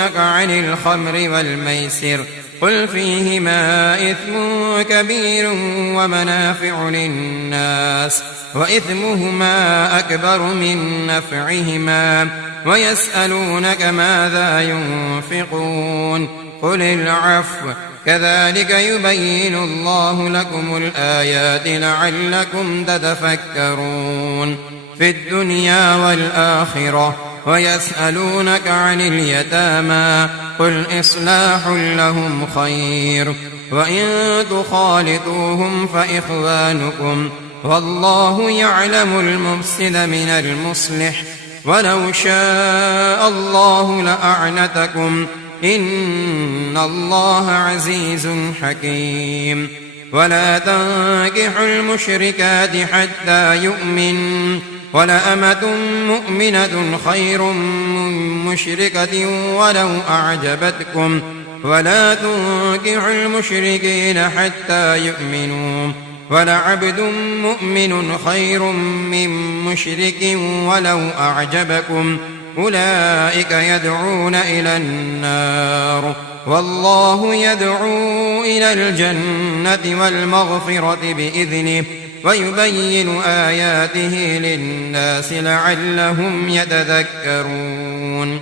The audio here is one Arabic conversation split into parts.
ويسألونك عن الخمر والميسر قل فيهما إثم كبير ومنافع للناس وإثمهما أكبر من نفعهما ويسألونك ماذا ينفقون قل العفو كذلك يبين الله لكم الآيات لعلكم تتفكرون في الدنيا والآخرة ويسألونك عن اليتامى قل إصلاح لهم خير وإن تخالطوهم فإخوانكم والله يعلم المفسد من المصلح ولو شاء الله لأعنتكم إن الله عزيز حكيم ولا تنكحوا المشركات حتى يؤمن ولأمة مؤمنة خير من مشركة ولو أعجبتكم ولا تنكحوا المشركين حتى يؤمنوا ولعبد مؤمن خير من مشرك ولو أعجبكم أولئك يدعون إلى النار والله يدعو إلى الجنة والمغفرة بإذنه ويبين آياته للناس لعلهم يتذكرون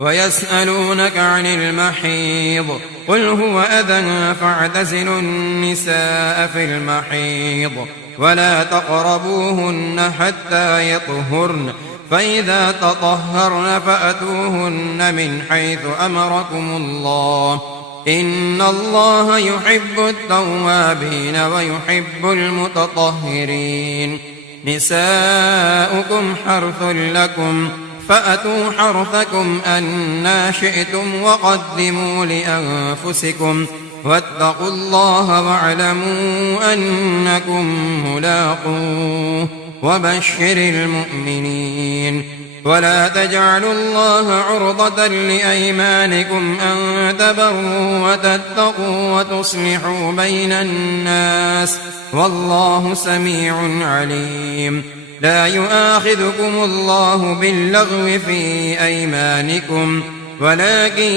ويسألونك عن المحيض قل هو أذى فاعتزلوا النساء في المحيض ولا تقربوهن حتى يطهرن فإذا تطهرن فأتوهن من حيث أمركم الله إن الله يحب التوابين ويحب المتطهرين نساؤكم حرث لكم فأتوا حرثكم أنى شئتم وقدموا لأنفسكم واتقوا الله واعلموا أنكم ملاقوه وبشر المؤمنين ولا تجعلوا الله عرضة لأيمانكم أن تبروا وتتقوا وتصلحوا بين الناس والله سميع عليم لا يؤاخذكم الله باللغو في أيمانكم ولكن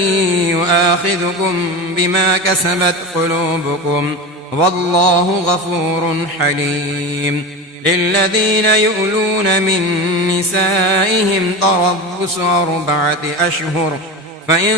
يؤاخذكم بما كسبت قلوبكم والله غفور حليم للذين يؤلون من نسائهم تربص 4 أشهر فإن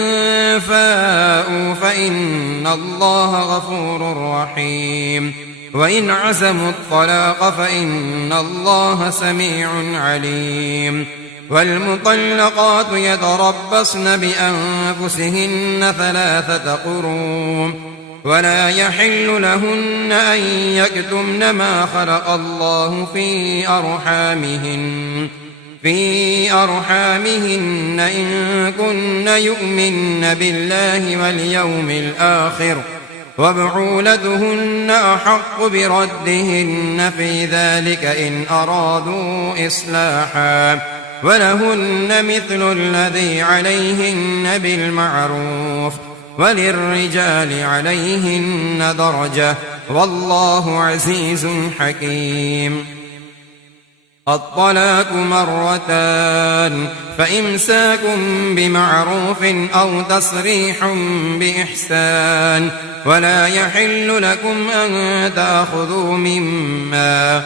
فاءوا فإن الله غفور رحيم وإن عزموا الطلاق فإن الله سميع عليم والمطلقات يتربصن بأنفسهن 3 قروء ولا يحل لهن أن يكتمن ما خلق الله في أرحامهن إن كن يؤمن بالله واليوم الآخر وبعولتهن أحق بردهن في ذلك إن أرادوا إصلاحا ولهن مثل الذي عليهن بالمعروف وللرجال عليهن درجة والله عزيز حكيم الطلاق 2 فإمساك بمعروف أو تسريح بإحسان ولا يحل لكم أن تأخذوا مما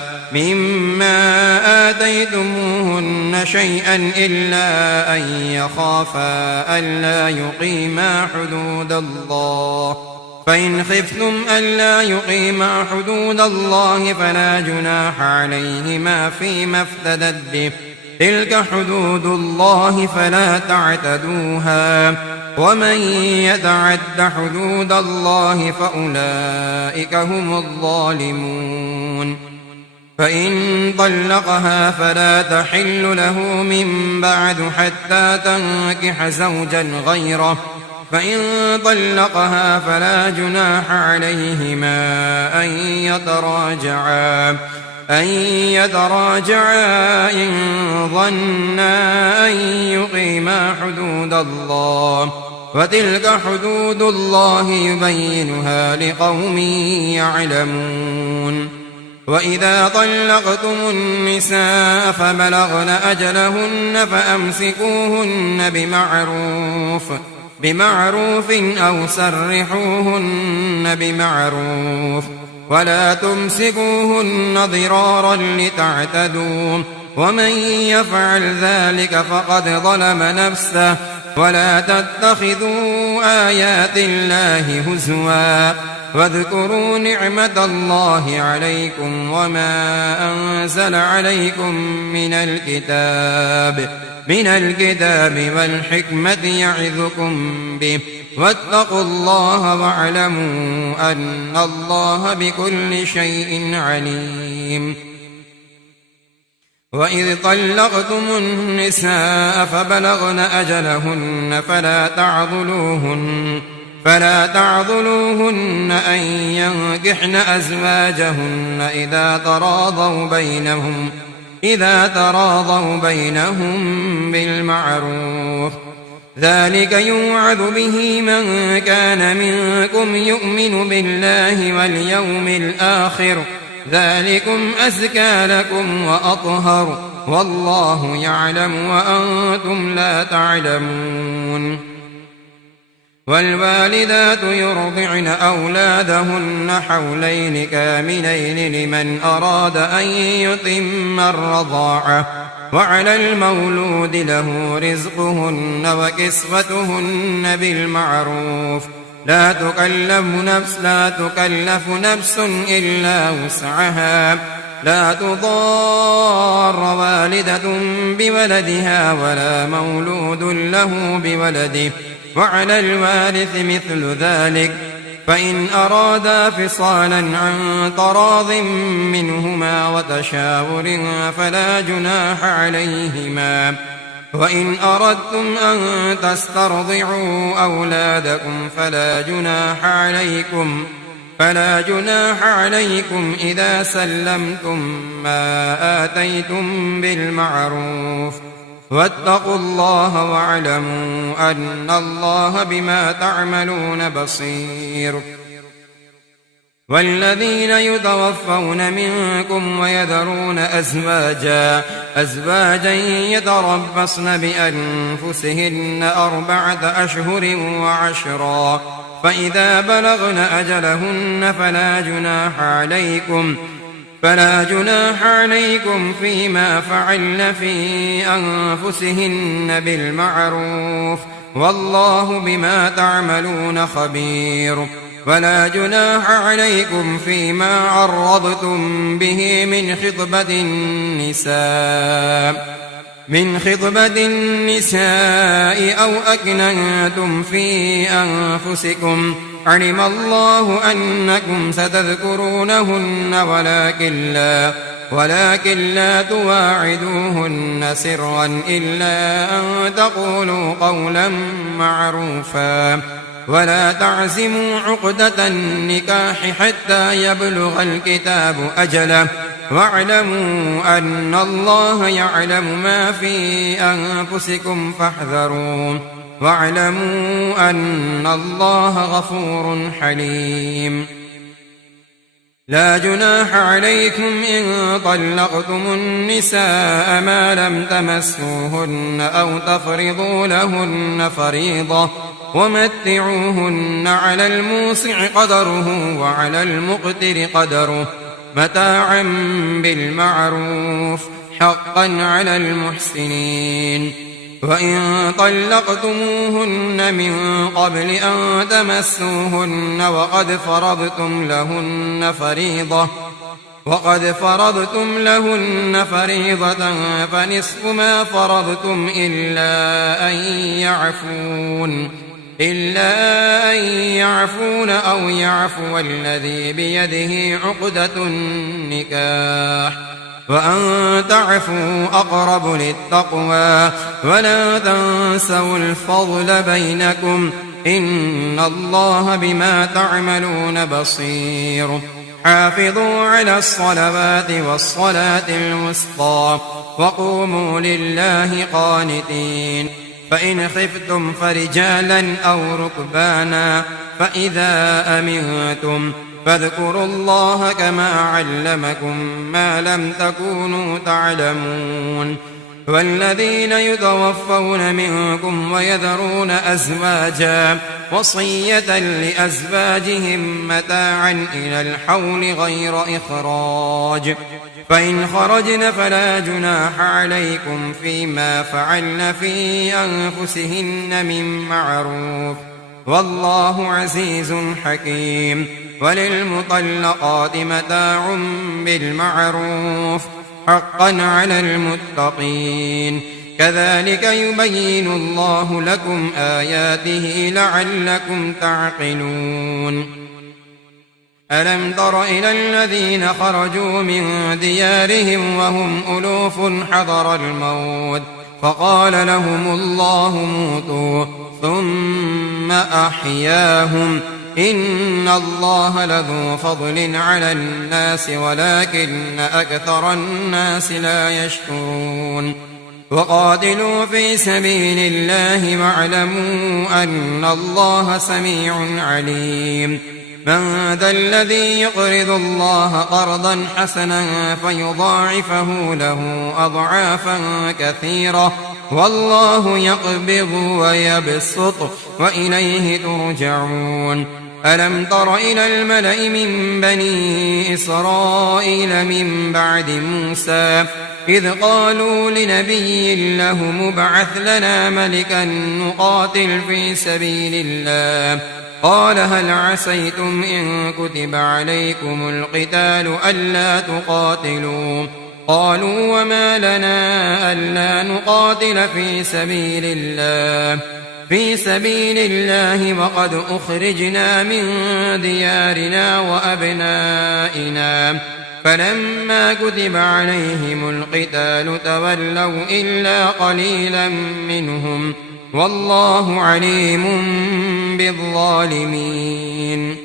آتيتموهن شيئا إلا أن يخافا ألا يقيما حدود الله فإن خفتم ألا يقيما حدود الله فلا جناح عليهما فيما افتدت به تلك حدود الله فلا تعتدوها ومن يتعد حدود الله فأولئك هم الظالمون فإن طلقها فلا تحل له من بعد حتى تنكح زوجا غيره فإن طلقها فلا جناح عليهما أن يتراجعا إن ظنا أن يقيما حدود الله وتلك حدود الله يبينها لقوم يعلمون وإذا طلقتم النساء فبلغن أجلهن فأمسكوهن بمعروف أو سرحوهن بمعروف ولا تمسكوهن ضرارا لتعتدوا ومن يفعل ذلك فقد ظلم نفسه ولا تتخذوا آيات الله هزوا واذكروا نعمة الله عليكم وما أنزل عليكم من الكتاب والحكمة يعظكم به واتقوا الله واعلموا أن الله بكل شيء عليم. وإذ طلقتم النساء فبلغن أجلهن فلا تعضلوهن أن ينكحن أزواجهن إذا تراضوا بينهم بالمعروف ذلك يوعظ به من كان منكم يؤمن بالله واليوم الآخر ذلكم أزكى لكم وأطهر والله يعلم وأنتم لا تعلمون. والوالدات يرضعن أولادهن حولين كاملين لمن أراد أن يتم الرضاعة وعلى المولود له رزقهن وكسوتهن بالمعروف لا تكلف نفس إلا وسعها لا تضار والدة بولدها ولا مولود له بولده وعلى الوارث مثل ذلك فإن أرادا فصالا عن تراض منهما وتشاور فلا جناح عليهما. وإن أردتم أن تسترضعوا أولادكم فلا جناح عليكم إذا سلمتم ما آتيتم بالمعروف واتقوا الله واعلموا أن الله بما تعملون بصير. والذين يتوفون منكم ويذرون أزواجا يتربصن بأنفسهن 4 أشهر وعشرا فإذا بلغن أجلهن فلا جناح عليكم فيما فعلن في أنفسهن بالمعروف والله بما تعملون خبير. ولا جناح عليكم فيما عرضتم به من خطبة النساء أو أكننتم في أنفسكم علم الله أنكم ستذكرونهن ولكن لا تواعدوهن سرا إلا أن تقولوا قولا معروفا ولا تعزموا عقدة النكاح حتى يبلغ الكتاب أجله واعلموا أن الله يعلم ما في أنفسكم فاحذروه واعلموا أن الله غفور حليم. لا جناح عليكم إن طلقتم النساء ما لم تمسوهن أو تفرضوا لهن فريضة ومتعوهن على الموسع قدره وعلى المقتر قدره متاعا بالمعروف حقا على المحسنين. وإن طلقتموهن من قبل أن تمسوهن وقد فرضتم لهن فريضة فنصف ما فرضتم إلا أن يعفون أو يعفو الذي بيده عقدة النكاح وأن تعفوا أقرب للتقوى ولا تنسوا الفضل بينكم إن الله بما تعملون بصير. حافظوا على الصلوات والصلاة الوسطى وقوموا لله قانتين. فإن خفتم فرجالا أو ركبانا فإذا فاذكروا الله كما علمكم ما لم تكونوا تعلمون والذين يتوفون منكم ويذرون أزواجا وصية لأزواجهم متاعا إلى الحول غير إخراج فإن خرجن فلا جناح عليكم فيما فعلن في أنفسهن من معروف والله عزيز حكيم وللمطلقات متاع بالمعروف حقا على المتقين كذلك يبين الله لكم آياته لعلكم تعقلون ألم تر إلى الذين خرجوا من ديارهم وهم ألوف حذر الموت فقال لهم الله موتوا ثم أحياهم إن الله لذو فضل على الناس ولكن أكثر الناس لا يشكرون وقاتلوا في سبيل الله واعلموا أن الله سميع عليم من ذا الذي يقرض الله قرضا حسنا فيضاعفه له أضعافا كثيرة والله يقبض ويبسط وإليه ترجعون ألم تر إلى الملأ من بني إسرائيل من بعد موسى إذ قالوا لنبي له مبعث لنا ملكا نقاتل في سبيل الله قال هل عسيتم إن كتب عليكم القتال ألا تقاتلوا قالوا وما لنا ألا نقاتل في سبيل الله وقد أخرجنا من ديارنا وأبنائنا فلما كتب عليهم القتال تولوا إلا قليلا منهم والله عليم بالظالمين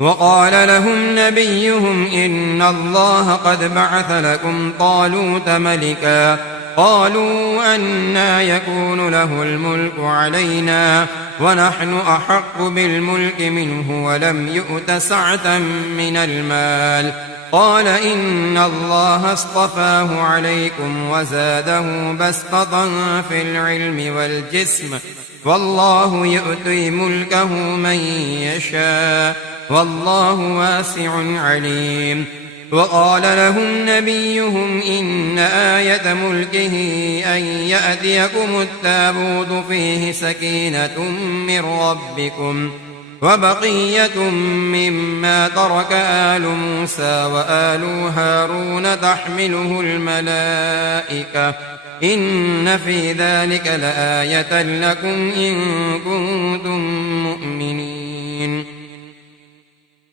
وقال لهم نبيهم إن الله قد بعث لكم طالوت ملكا قالوا أنى يكون له الملك علينا ونحن أحق بالملك منه ولم يؤت سعة من المال قال إن الله اصطفاه عليكم وزاده بسطة في العلم والجسم والله يؤتي ملكه من يشاء والله واسع عليم وقال لهم نبيهم إن آية ملكه أن يأتيكم التابوت فيه سكينة من ربكم وبقية مما ترك آل موسى وآل هارون تحمله الملائكة إن في ذلك لآية لكم إن كنتم مؤمنين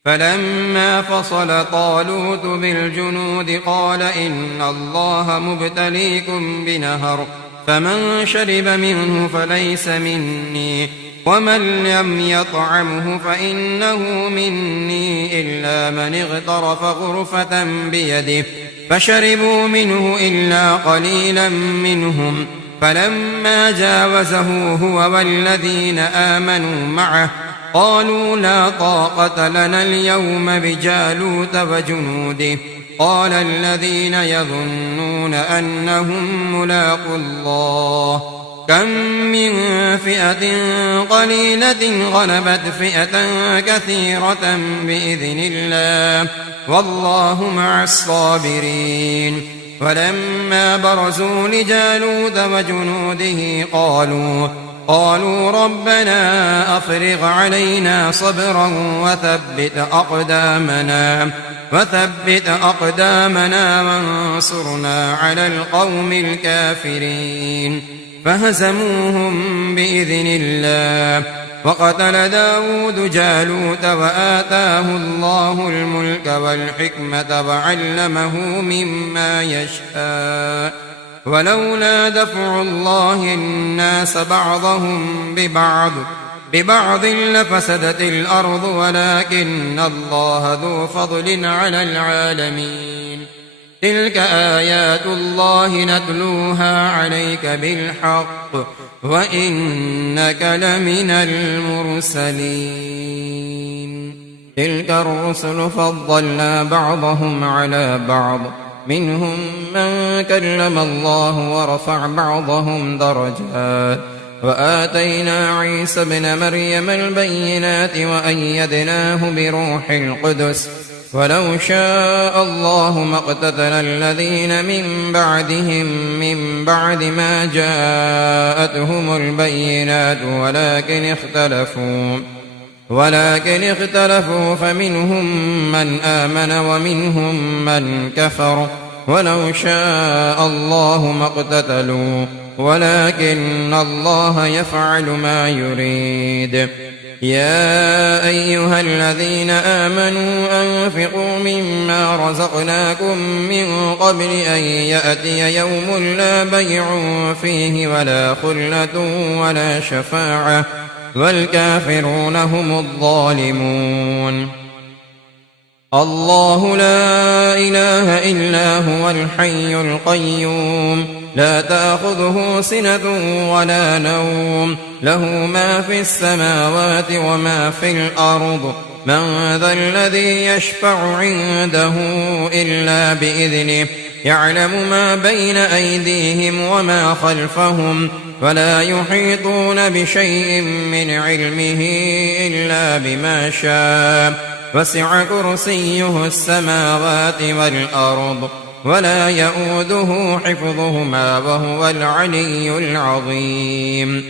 فلما فصل طالوت بالجنود قال إن الله مبتليكم بنهر فمن شرب منه فليس مني ومن لم يطعمه فإنه مني إلا من اغترف غرفة بيده فشربوا منه إلا قليلا منهم فلما جاوزه هو والذين آمنوا معه قالوا لا طاقة لنا اليوم بجالوت وجنوده قال الذين يظنون أنهم ملاقو الله كم من فئة قليلة غلبت فئة كثيرة بإذن الله والله مع الصابرين ولما برزوا لجالوت وجنوده قالوا ربنا أفرغ علينا صبرا وثبت أقدامنا وانصرنا على القوم الكافرين فهزموهم بإذن الله وقتل داود جالوت وآتاه الله الملك والحكمة وعلمه مما يشاء ولولا دفع الله الناس بعضهم ببعض لفسدت الأرض ولكن الله ذو فضل على العالمين تلك آيات الله نتلوها عليك بالحق وإنك لمن المرسلين تلك الرسل فضلنا بعضهم على بعض منهم من كلم الله ورفع بعضهم درجات وآتينا عيسى ابن مريم البينات وأيدناه بروح القدس ولو شاء الله ما اقتتل الذين من بعدهم من بعد ما جاءتهم البينات ولكن اختلفوا فمنهم من آمن ومنهم من كفر ولو شاء الله ما اقتتلوا ولكن الله يفعل ما يريد يا أيها الذين آمنوا أنفقوا مما رزقناكم من قبل أن يأتي يوم لا بيع فيه ولا خلة ولا شفاعة والكافرون هم الظالمون الله لا إله إلا هو الحي القيوم لا تأخذه سنة ولا نوم له ما في السماوات وما في الأرض من ذا الذي يشفع عنده إلا بإذنه يعلم ما بين أيديهم وما خلفهم ولا يحيطون بشيء من علمه إلا بما شاء وسع كرسيه السماوات والأرض ولا يؤوده حفظهما وهو العلي العظيم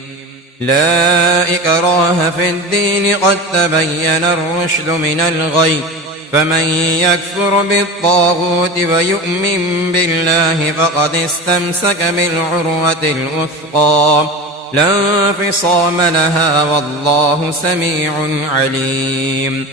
لا إكراه في الدين قد تبين الرشد من الغي فمن يكفر بالطاغوت ويؤمن بالله فقد استمسك بالعروة الوثقى لا انفصام لها والله سميع عليم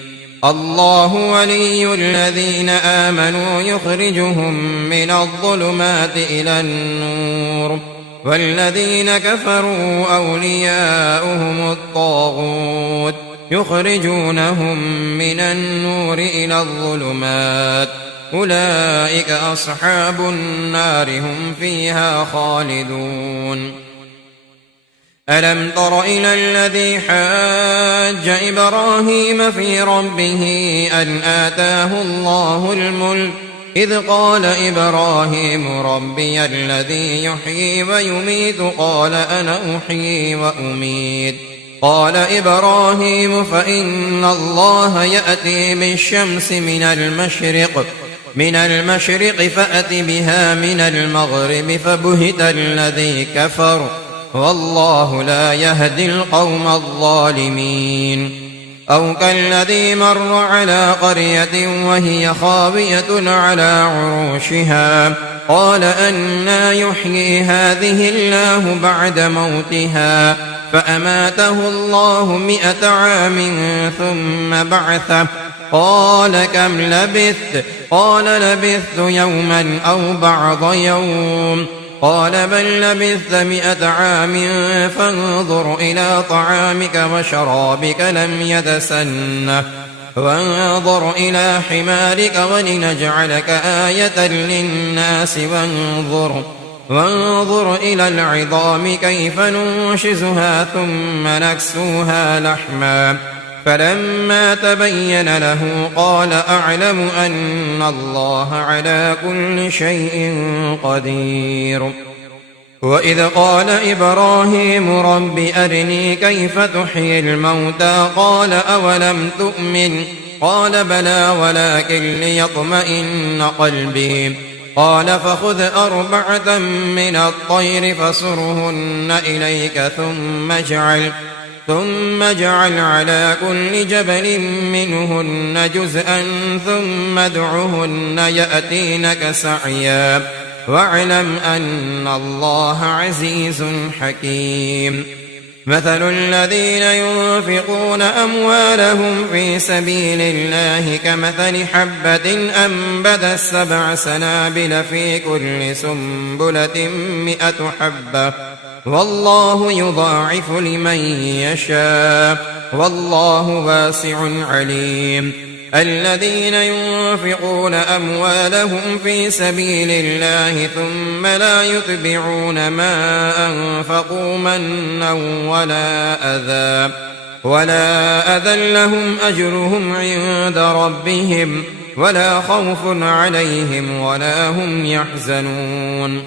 الله ولي الذين آمنوا يخرجهم من الظلمات إلى النور والذين كفروا أولياؤهم الطاغوت يخرجونهم من النور إلى الظلمات أولئك أصحاب النار هم فيها خالدون ألم تر إلى الذي حاج إبراهيم في ربه أن آتاه الله الملك إذ قال إبراهيم ربي الذي يحيي ويميت قال أنا أحيي وأميت قال إبراهيم فإن الله يأتي بالشمس من المشرق فأت بها من المغرب فبهت الذي كفر والله لا يهدي القوم الظالمين أو كالذي مر على قرية وهي خاوية على عروشها قال أنى يحيي هذه الله بعد موتها فأماته الله 100 عام ثم بعثه قال كم لبثت قال لبثت يوما أو بعض يوم قال بل لبثت 100 عام فانظر إلى طعامك وشرابك لم يتسنه وانظر إلى حمارك ولنجعلك آية للناس وانظر إلى العظام كيف ننشزها ثم نكسوها لحما فلما تبين له قال أعلم أن الله على كل شيء قدير وإذ قال إبراهيم رب أرني كيف تحيي الموتى قال أولم تؤمن قال بلى ولكن ليطمئن قلبي قال فخذ 4 من الطير فصرهن إليك ثم اجعل على كل جبل منهن جزءا ثم ادعهن يأتينك سعيا واعلم أن الله عزيز حكيم مثل الذين ينفقون أموالهم في سبيل الله كمثل حبة أنبتت 7 سنابل في كل سنبلة 100 حبة والله يضاعف لمن يشاء والله واسع عليم الذين ينفقون أموالهم في سبيل الله ثم لا يتبعون ما أنفقوا منا ولا أذى ولا أذى لهم أجرهم عند ربهم ولا خوف عليهم ولا هم يحزنون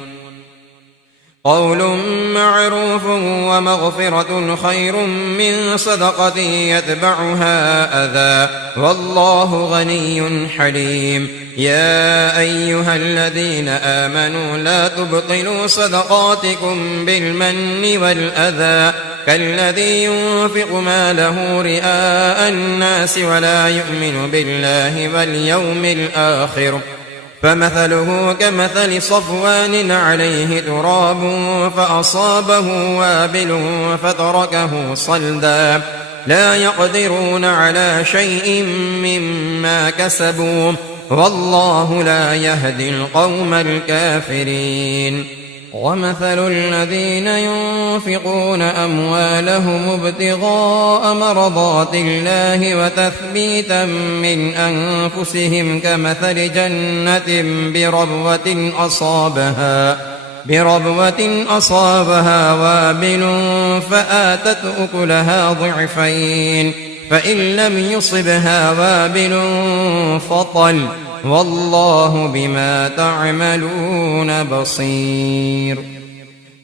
قول معروف ومغفرة خير من صدقة يتبعها أذى والله غني حليم يا أيها الذين آمنوا لا تبطلوا صدقاتكم بالمن والأذى كالذي ينفق ماله رئاء الناس ولا يؤمن بالله واليوم الآخر فمثله كمثل صفوان عليه تراب فأصابه وابل فتركه صلدا لا يقدرون على شيء مما كسبوا والله لا يهدي القوم الكافرين ومثل الذين ينفقون أموالهم ابتغاء مرضات الله وتثبيتا من أنفسهم كمثل جنة بربوة أصابها وابل فآتت أكلها ضعفين فإن لم يصبها وابل فطل والله بما تعملون بصير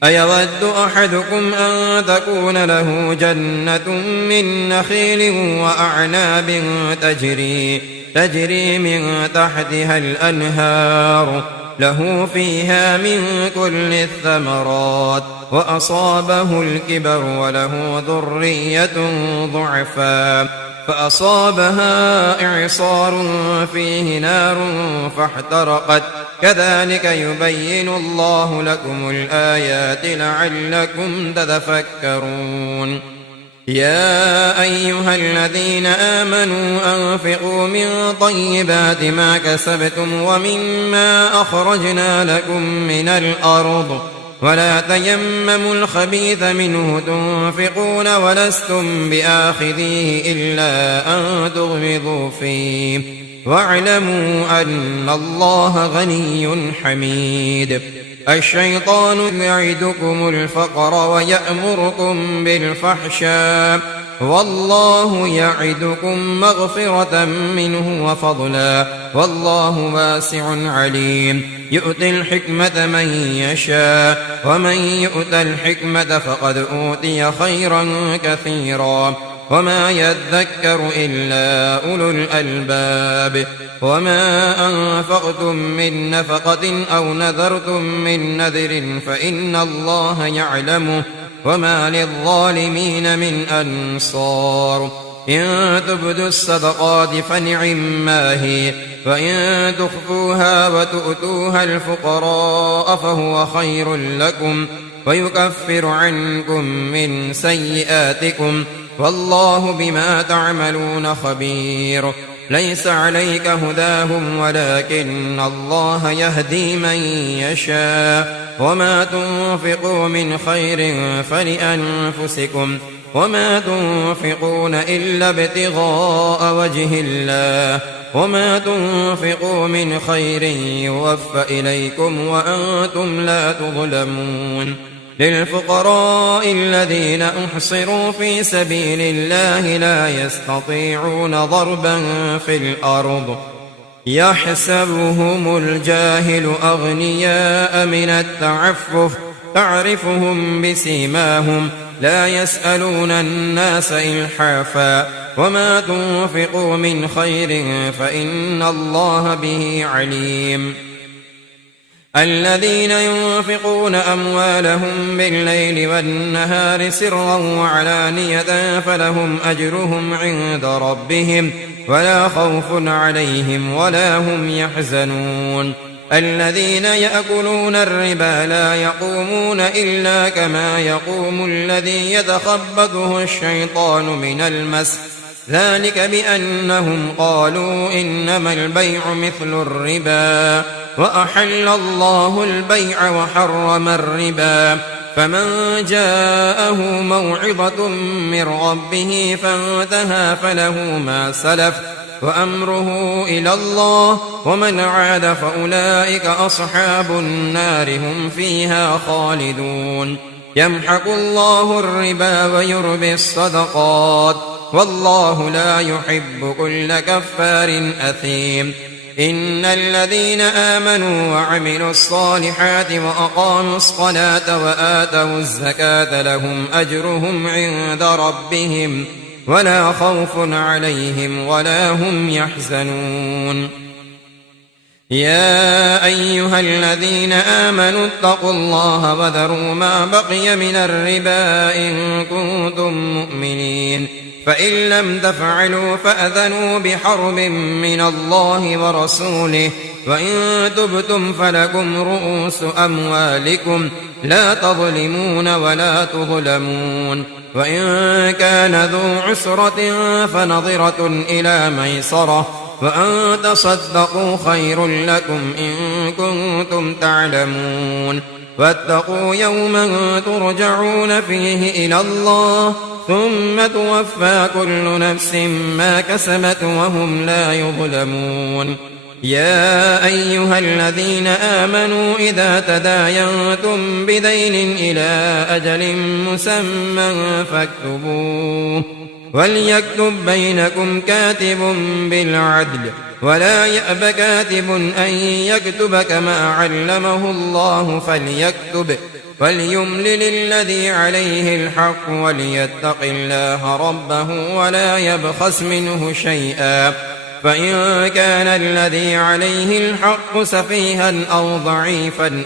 أيود أحدكم أن تكون له جنة من نخيل وأعناب تجري من تحتها الأنهار له فيها من كل الثمرات وأصابه الكبر وله ذرية ضعفاء فأصابها إعصار فيه نار فاحترقت كذلك يبين الله لكم الآيات لعلكم تتفكرون يا أيها الذين آمنوا أنفقوا من طيبات ما كسبتم ومما أخرجنا لكم من الأرض ولا تيمموا الخبيث منه تنفقون ولستم بآخذيه إلا أن تغمضوا فيه واعلموا أن الله غني حميد الشيطان يعدكم الفقر ويأمركم بالفحشاء والله يعدكم مغفرة منه وفضلا والله واسع عليم يؤتي الحكمة من يشاء ومن يؤت الحكمة فقد أوتي خيرا كثيرا وما يذكر إلا أولو الألباب وما أنفقتم من نفقة أو نذرتم من نذر فإن الله يعلمه وما للظالمين من أنصار إن تبدوا الصدقات فنعما هي وإن تخفوها وتؤتوها الفقراء فهو خير لكم ويكفر عنكم من سيئاتكم والله بما تعملون خبير ليس عليك هداهم ولكن الله يهدي من يشاء وما تنفقوا من خير فلأنفسكم وما تنفقون إلا ابتغاء وجه الله وما تنفقوا من خير يوفى إليكم وأنتم لا تظلمون للفقراء الذين أحصروا في سبيل الله لا يستطيعون ضربا في الأرض يحسبهم الجاهل أغنياء من التعفف تعرفهم بسيماهم لا يسألون الناس إلحافا وما تنفقوا من خير فإن الله به عليم الذين ينفقون أموالهم بالليل والنهار سرا وعلانية فلهم أجرهم عند ربهم ولا خوف عليهم ولا هم يحزنون الذين يأكلون الربا لا يقومون إلا كما يقوم الذي يتخبطه الشيطان من المس ذلك بأنهم قالوا إنما البيع مثل الربا وأحل الله البيع وحرم الربا فمن جاءه موعظة من ربه فانتهى فله ما سلف وأمره إلى الله ومن عاد فأولئك أصحاب النار هم فيها خالدون يمحق الله الربا ويربي الصدقات والله لا يحب كل كفار أثيم إن الذين آمنوا وعملوا الصالحات وأقاموا الصلاة وآتوا الزكاة لهم أجرهم عند ربهم ولا خوف عليهم ولا هم يحزنون يا أيها الذين آمنوا اتقوا الله وذروا ما بقي من الربا إن كنتم مؤمنين فإن لم تفعلوا فأذنوا بحرب من الله ورسوله وإن تبتم فلكم رؤوس أموالكم لا تظلمون ولا تظلمون وإن كان ذو عسرة فنظرة إلى ميسرة وأن تصدقوا خير لكم إن كنتم تعلمون واتقوا يوما ترجعون فيه إلى الله ثم توفى كل نفس ما كسبت وهم لا يظلمون يا أيها الذين آمنوا إذا تداينتم بدين إلى أجل مسمى فاكتبوه وليكتب بينكم كاتب بالعدل ولا يأب كاتب أن يكتب كما علمه الله فليكتب وليملل الذي عليه الحق وليتق الله ربه ولا يبخس منه شيئا فإن كان الذي عليه الحق سفيها أو ضعيفا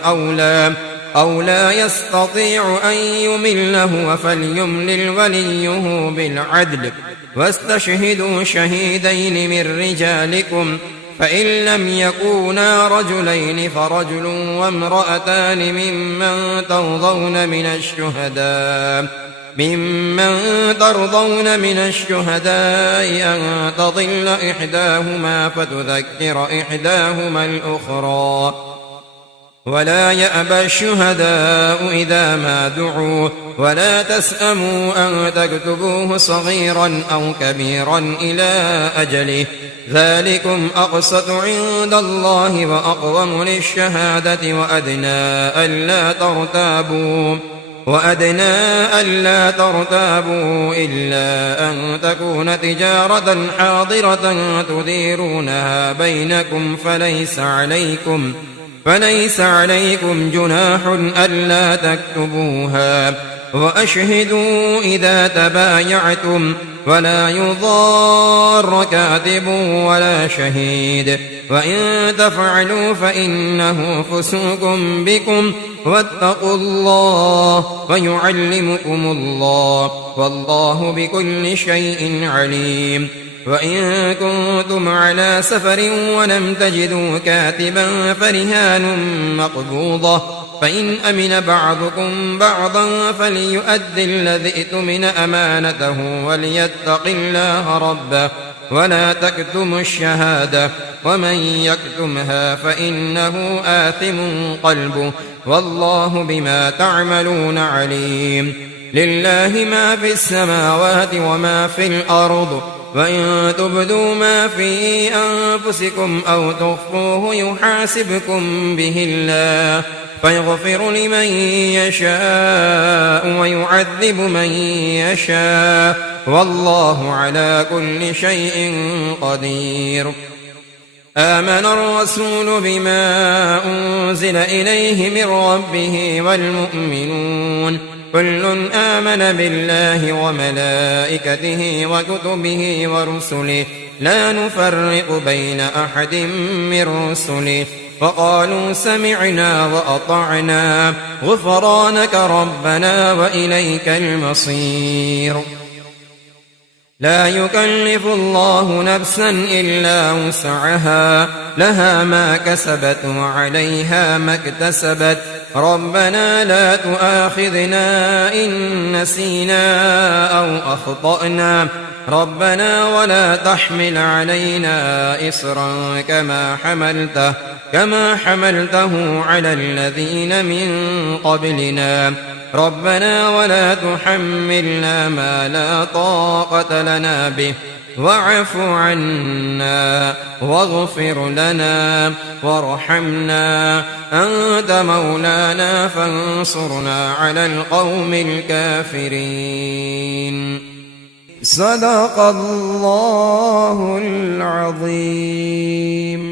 أو لا يستطيع أن يمله فليملل وليه بالعدل واستشهدوا شهيدين من رجالكم فإن لم يكونا رجلين فرجل وامرأتان ممن ترضون من الشهداء أن تضل إحداهما فتذكر إحداهما الأخرى ولا يأبى الشهداء إذا ما دعوا ولا تسأموا أن تكتبوه صغيرا أو كبيرا إلى أجله ذلكم أقسط عند الله وأقوم للشهادة وأدنى ألا ترتابوا إلا أن تكون تجارة حاضرة تديرونها بينكم فليس عليكم جناح ألا تكتبوها وأشهدوا إذا تبايعتم ولا يضار كاتب ولا شهيد وإن تفعلوا فإنه فسوق بكم واتقوا الله ويعلمكم الله والله بكل شيء عليم وإن كنتم على سفر ولم تجدوا كاتبا فرهان مقبوضة فإن أمن بعضكم بعضا فليؤدي الذي ائتمن أمانته وليتق الله ربه ولا تكتموا الشهادة ومن يكتمها فإنه آثم قلبه والله بما تعملون عليم لله ما في السماوات وما في الأرض وإن تبدوا ما في أنفسكم أو تخفوه يحاسبكم به الله فيغفر لمن يشاء ويعذب من يشاء والله على كل شيء قدير آمن الرسول بما أنزل إليه من ربه والمؤمنون كل آمن بالله وملائكته وكتبه ورسله لا نفرق بين أحد من رسله وقالوا سمعنا وأطعنا غفرانك ربنا وإليك المصير لا يكلف الله نفسا إلا وسعها لها ما كسبت وعليها ما اكتسبت ربنا لا تؤاخذنا إن نسينا أو أخطأنا ربنا ولا تحمل علينا إصرا كما حملته على الذين من قبلنا ربنا ولا تحملنا ما لا طاقة لنا به واعف عنا واغفر لنا وارحمنا أنت أنت مولانا فانصرنا على القوم الكافرين. صدق الله العظيم.